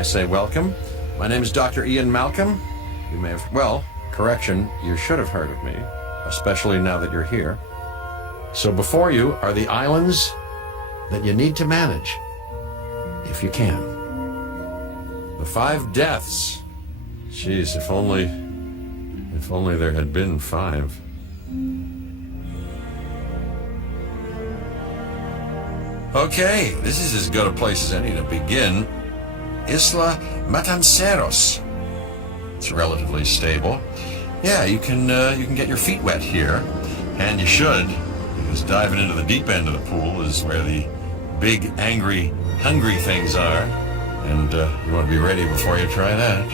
I say welcome. My name is Dr. Ian Malcolm. You may have, well, correction, you should have heard of me, especially now that you're here. So before you are the islands that you need to manage, if you can. The 5 deaths. Jeez, if only there had been 5. Okay, this is as good a place as any to begin. Isla Matanceros. It's relatively stable. Yeah, you can get your feet wet here, and you should, because diving into the deep end of the pool is where the big, angry, hungry things are, and you want to be ready before you try that.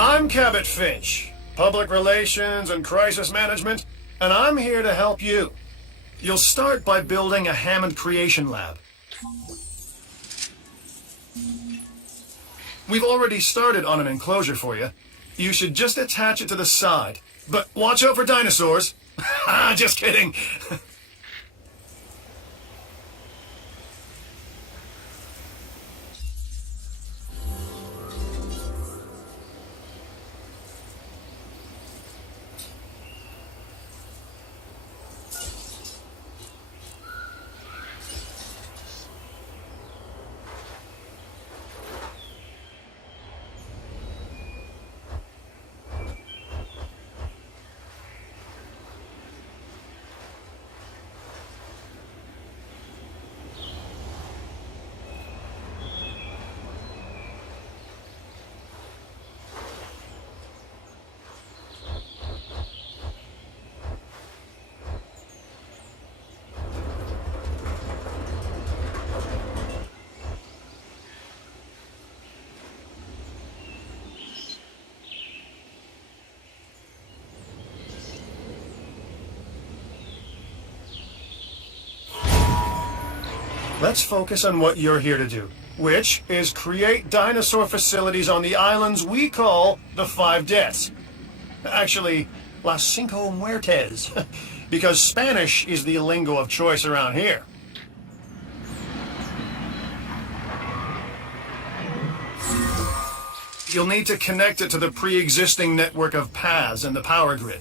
I'm Cabot Finch, Public Relations and Crisis Management, and I'm here to help you. You'll start by building a Hammond Creation Lab. We've already started on an enclosure for you. You should just attach it to the side. But watch out for dinosaurs. Just kidding. Let's focus on what you're here to do, which is create dinosaur facilities on the islands we call the 5 Deaths. Actually, Las Cinco Muertes, because Spanish is the lingo of choice around here. You'll need to connect it to the pre-existing network of paths and the power grid.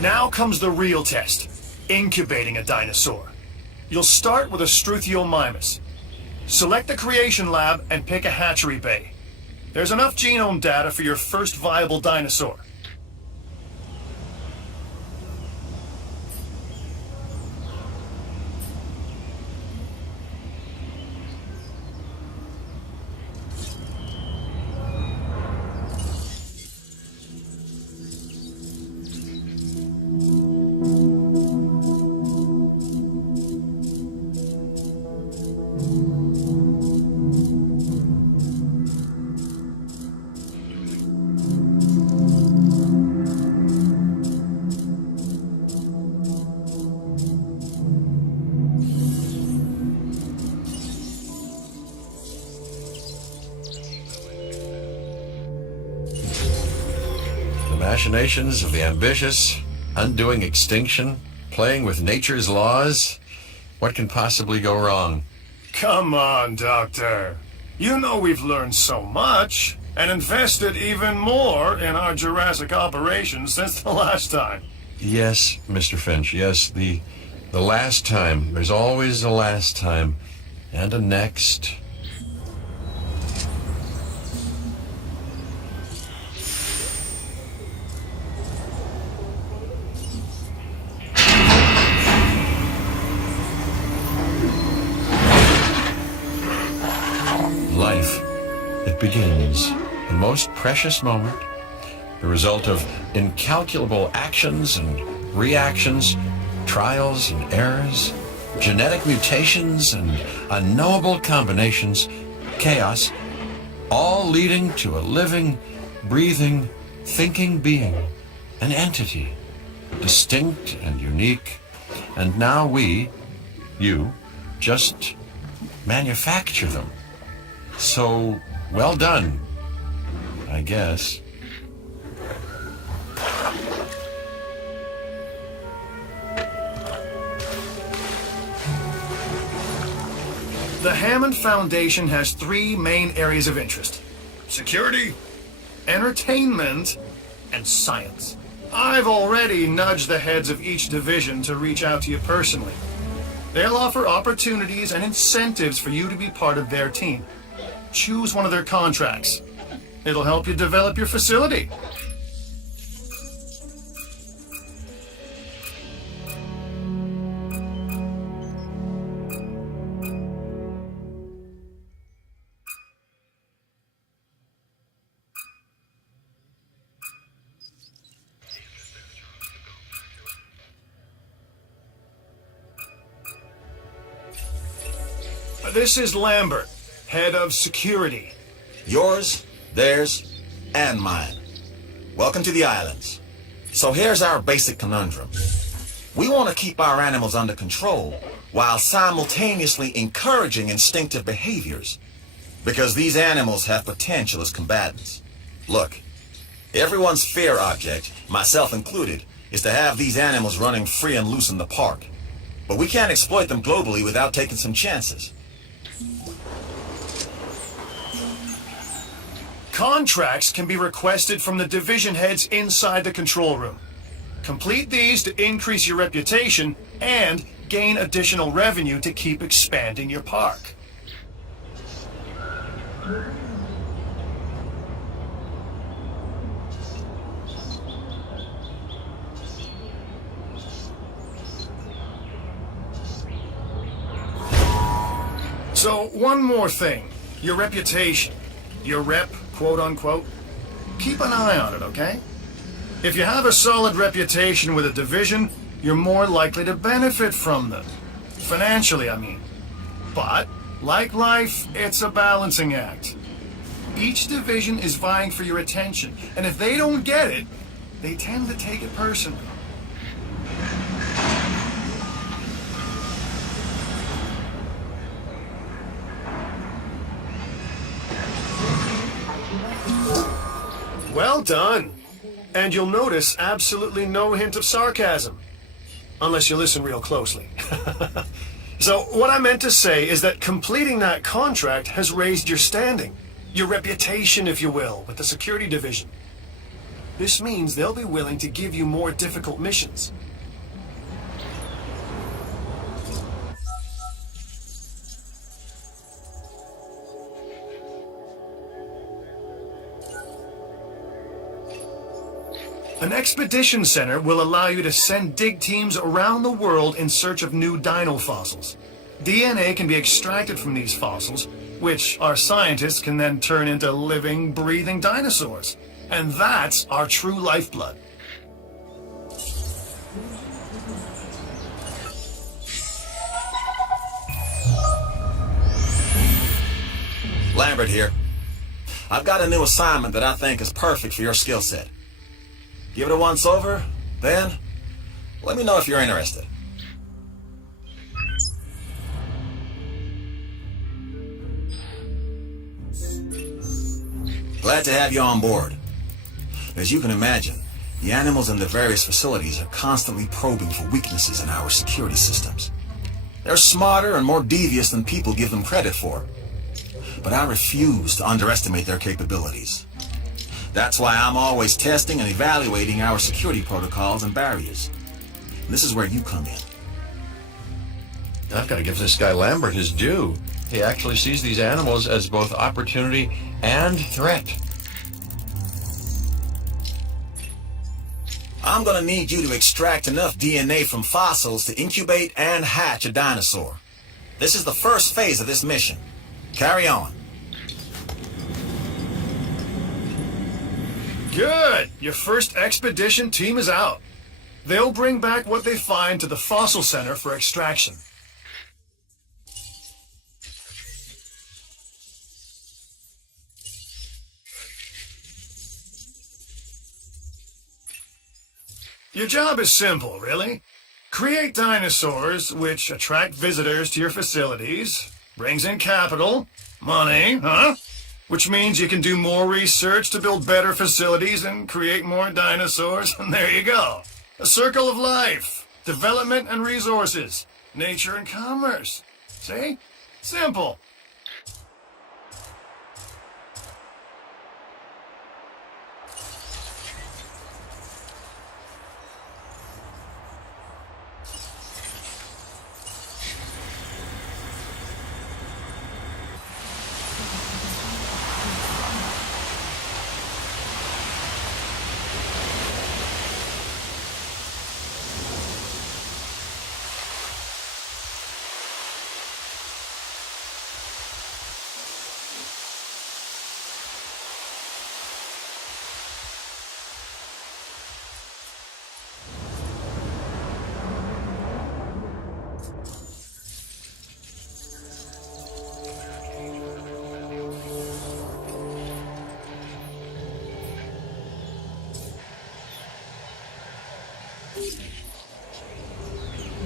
Now comes the real test, incubating a dinosaur. You'll start with a Struthiomimus. Select the creation lab and pick a hatchery bay. There's enough genome data for your first viable dinosaur. Machinations of the ambitious, undoing extinction, playing with nature's laws. What can possibly go wrong? Come on, Doctor. You know we've learned so much and invested even more in our Jurassic operations since the last time. Yes, Mr. Finch, yes, the last time. There's always a last time. And a next. Life. It begins. The most precious moment. The result of incalculable actions and reactions, trials and errors, genetic mutations and unknowable combinations, chaos, all leading to a living, breathing, thinking being, an entity, distinct and unique, and now we, you, just manufacture them. So, well done, I guess. The Hammond Foundation has 3 main areas of interest: security, entertainment, and science. I've already nudged the heads of each division to reach out to you personally. They'll offer opportunities and incentives for you to be part of their team. Choose one of their contracts. It'll help you develop your facility. This is Lambert, head of security. Yours, theirs, and mine. Welcome to the islands. So here's our basic conundrum. We want to keep our animals under control while simultaneously encouraging instinctive behaviors, because these animals have potential as combatants. Look, everyone's fear object, myself included, is to have these animals running free and loose in the park. But we can't exploit them globally without taking some chances. Contracts can be requested from the division heads inside the control room. Complete these to increase your reputation and gain additional revenue to keep expanding your park. So, one more thing. Your reputation. Your rep, quote unquote. Keep an eye on it, okay? If you have a solid reputation with a division, you're more likely to benefit from them. Financially, I mean. But, like life, it's a balancing act. Each division is vying for your attention, and if they don't get it, they tend to take it personally. Well done. And you'll notice absolutely no hint of sarcasm. Unless you listen real closely. So, what I meant to say is that completing that contract has raised your standing. Your reputation, if you will, with the security division. This means they'll be willing to give you more difficult missions. An expedition center will allow you to send dig teams around the world in search of new dino fossils. DNA can be extracted from these fossils, which our scientists can then turn into living, breathing dinosaurs. And that's our true lifeblood. Lambert here. I've got a new assignment that I think is perfect for your skill set. Give it a once over, then let me know if you're interested. Glad to have you on board. As you can imagine, the animals in the various facilities are constantly probing for weaknesses in our security systems. They're smarter and more devious than people give them credit for. But I refuse to underestimate their capabilities. That's why I'm always testing and evaluating our security protocols and barriers. This is where you come in. I've got to give this guy Lambert his due. He actually sees these animals as both opportunity and threat. I'm gonna need you to extract enough DNA from fossils to incubate and hatch a dinosaur. This is the first phase of this mission. Carry on. Good! Your first expedition team is out. They'll bring back what they find to the fossil center for extraction. Your job is simple, really. Create dinosaurs, which attract visitors to your facilities, brings in capital, money, which means you can do more research to build better facilities and create more dinosaurs, and there you go. A circle of life, development and resources, nature and commerce. See? Simple.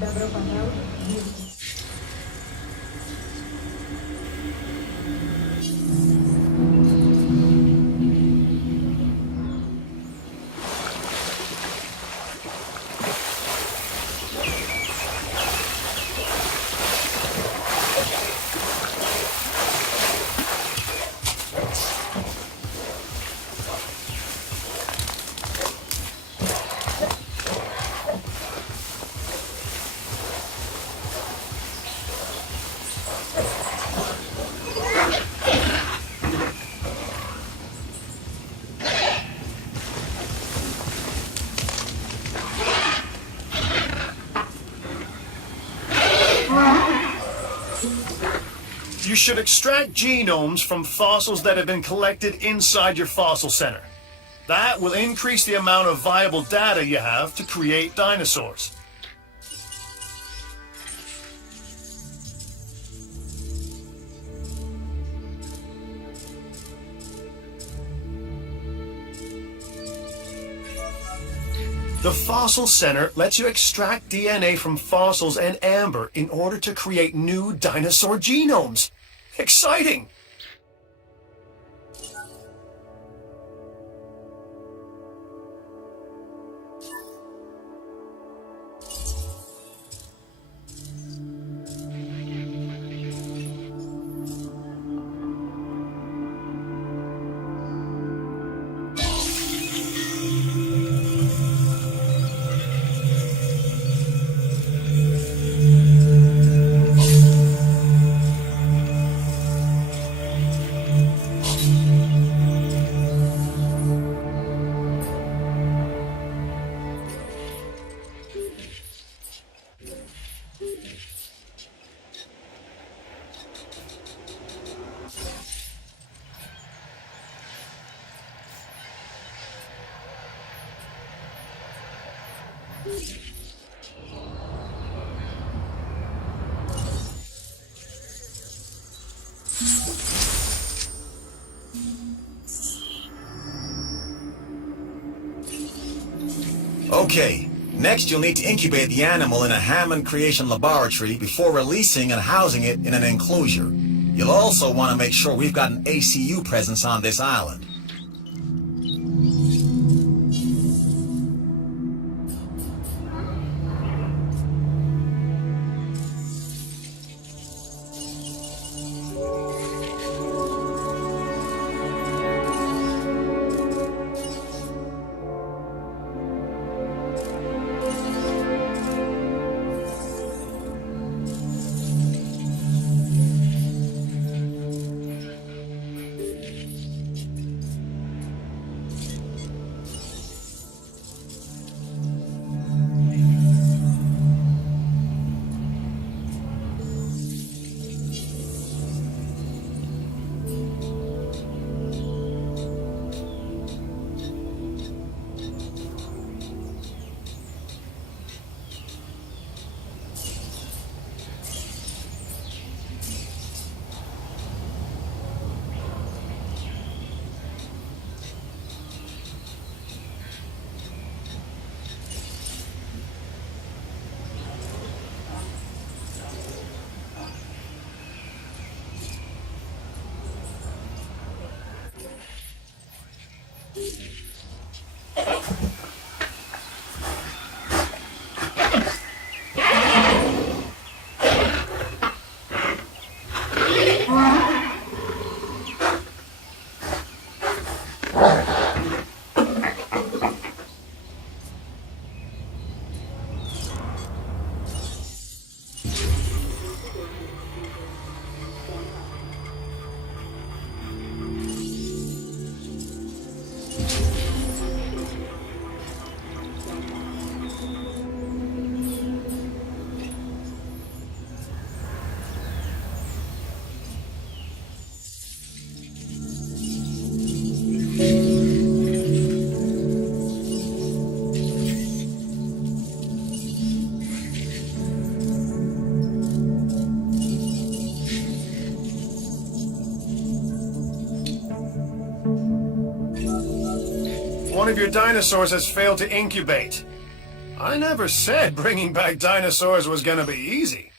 Добро пожаловать в Disney. You should extract genomes from fossils that have been collected inside your fossil center. That will increase the amount of viable data you have to create dinosaurs. The Fossil Center lets you extract DNA from fossils and amber in order to create new dinosaur genomes. Exciting! Okay, next you'll need to incubate the animal in a Hammond creation laboratory before releasing and housing it in an enclosure. You'll also want to make sure we've got an ACU presence on this island. One of your dinosaurs has failed to incubate. I never said bringing back dinosaurs was gonna be easy.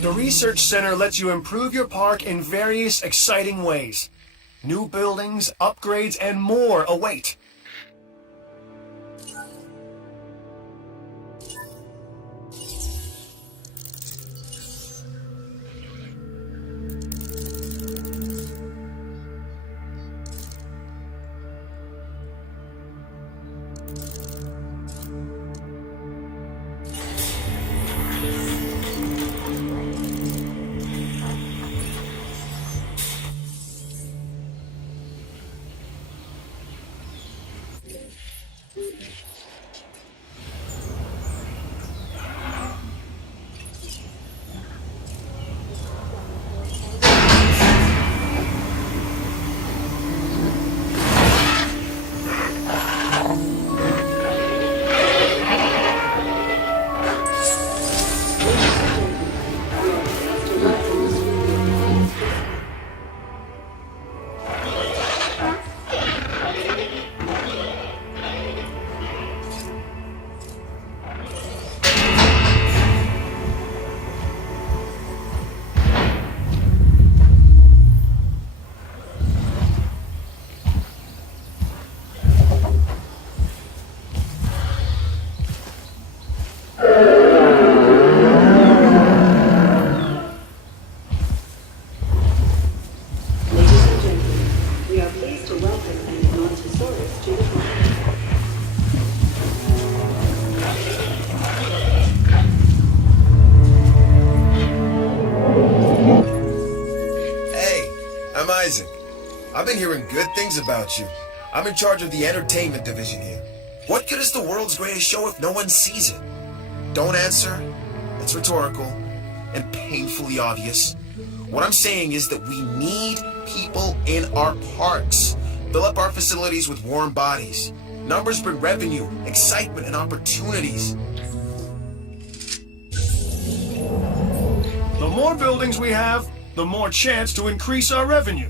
The Research Center lets you improve your park in various exciting ways. New buildings, upgrades, and more await. I've been hearing good things about you. I'm in charge of the entertainment division here. What good is the world's greatest show if no one sees it? Don't answer. It's rhetorical and painfully obvious. What I'm saying is that we need people in our parks. Fill up our facilities with warm bodies. Numbers bring revenue, excitement, and opportunities. The more buildings we have, the more chance to increase our revenue.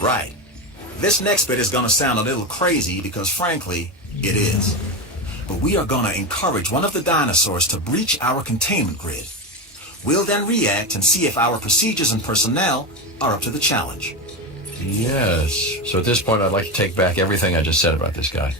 Right. This next bit is gonna sound a little crazy because frankly, it is. But we are gonna encourage one of the dinosaurs to breach our containment grid. We'll then react and see if our procedures and personnel are up to the challenge. Yes. So at this point, I'd like to take back everything I just said about this guy.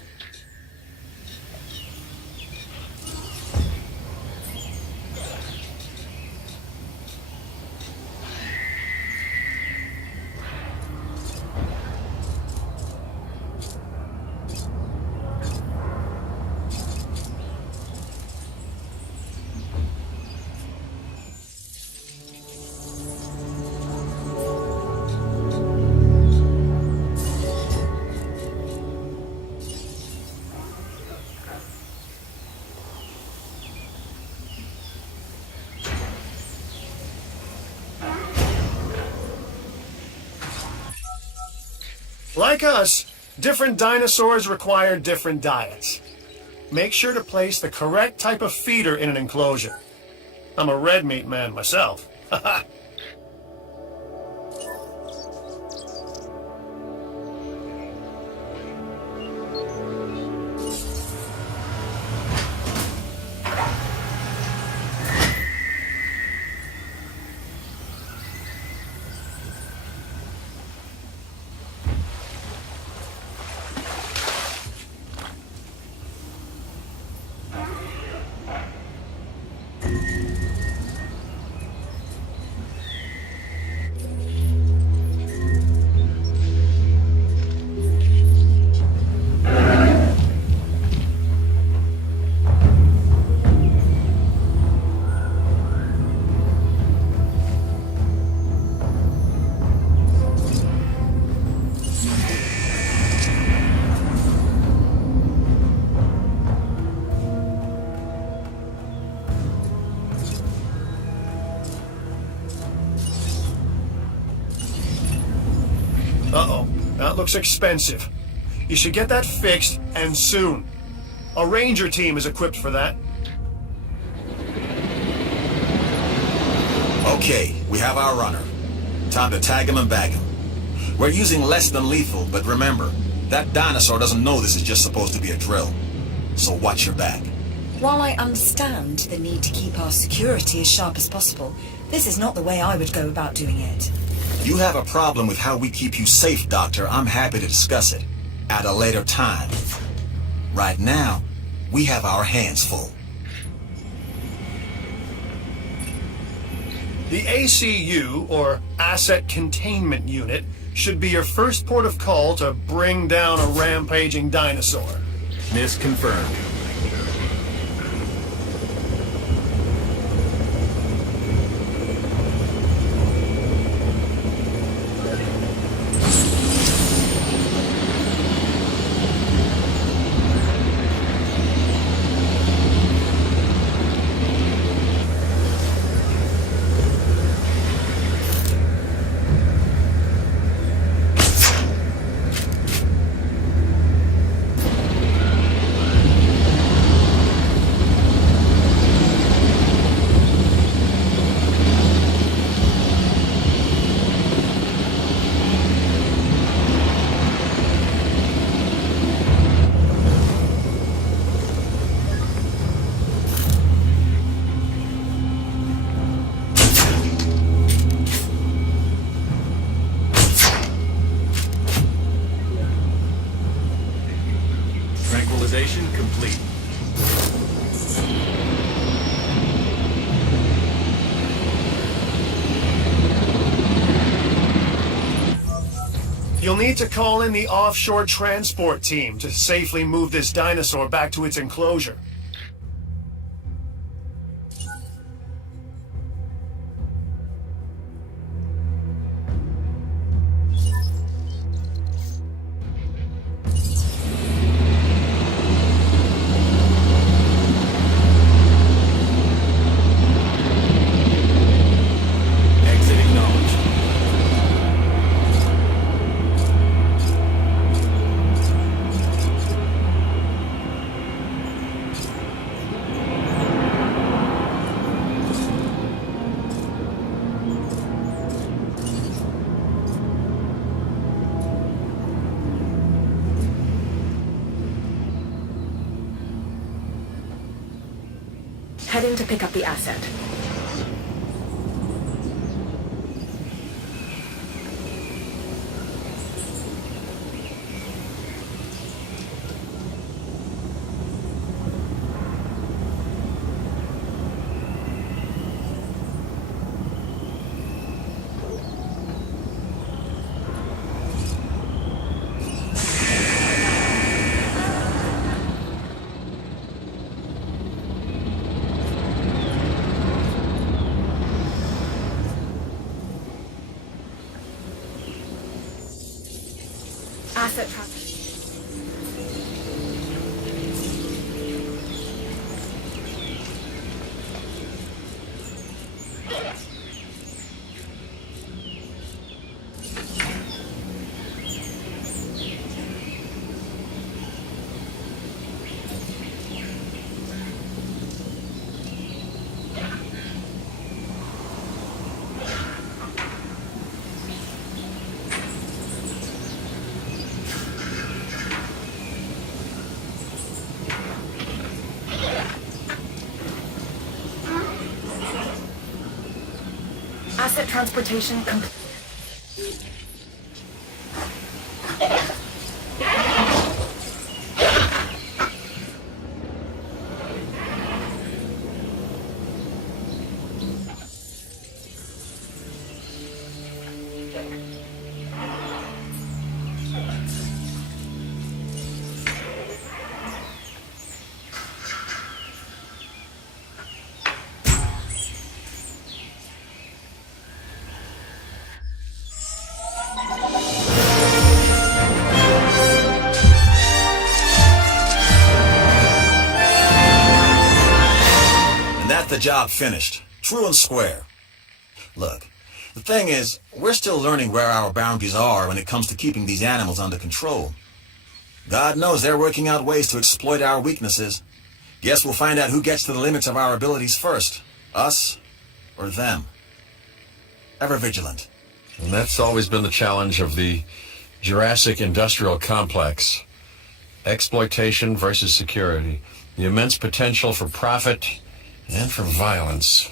Like us, different dinosaurs require different diets. Make sure to place the correct type of feeder in an enclosure. I'm a red meat man myself. Uh-oh, that looks expensive. You should get that fixed, and soon. A ranger team is equipped for that. Okay, we have our runner. Time to tag him and bag him. We're using less than lethal, but remember, that dinosaur doesn't know this is just supposed to be a drill. So watch your back. While I understand the need to keep our security as sharp as possible, this is not the way I would go about doing it. You have a problem with how we keep you safe, Doctor. I'm happy to discuss it at a later time. Right now, we have our hands full. The ACU, or Asset Containment Unit, should be your first port of call to bring down a rampaging dinosaur. Miss confirmed. Tranquilization complete. You'll need to call in the offshore transport team to safely move this dinosaur back to its enclosure. Exit acknowledged. Heading to pick up the asset. Asset transfer. Asset transportation complete. The job finished. True and square. Look, the thing is, we're still learning where our boundaries are when it comes to keeping these animals under control. God knows they're working out ways to exploit our weaknesses. Guess we'll find out who gets to the limits of our abilities first. Us or them. Ever vigilant. And that's always been the challenge of the Jurassic industrial complex. Exploitation versus security. The immense potential for profit and for violence.